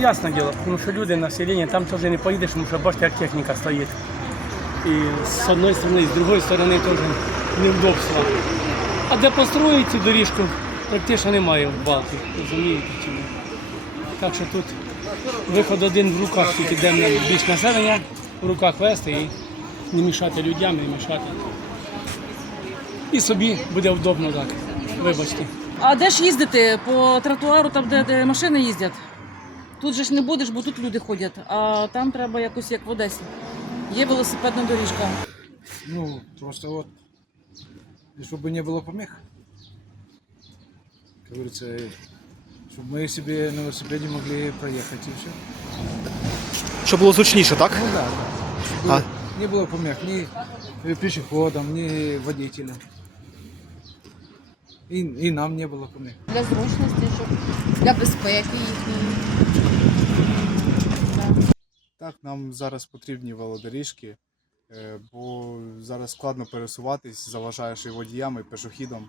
ясне діло, тому що люди, населення, там теж не поїдеш, тому що бачите, як техніка стоїть. І з одної сторони, і з другої сторони теж невдобства. А де построїть цю доріжку, практично немає в Балті, розумієте чому? Так що тут виход один в руках, тільки де на більш населення, в руках вести і не мішати людям, не мішати. І собі буде вдобно так. Вибачте. А де ж їздити? По тротуару, там, де, де машини їздять? Тут же ж не будеш, бо тут люди ходять, а там треба якось як в Одесі. Є велосипедна доріжка. Ну, просто вот, чтобы не было помех. Как говорится, чтобы мы себе на велосипеде могли проехать и все. Щоб було зручніше, так? Ну да, да. А- Чтобы не было помех ни пешеходам, ни водителям. И, и нам не было помех. для зручності, щоб для безпеки їхньої. Так, нам зараз потрібні велодоріжки, е, бо зараз складно пересуватись, заважаєш і водіям, і пешохідам.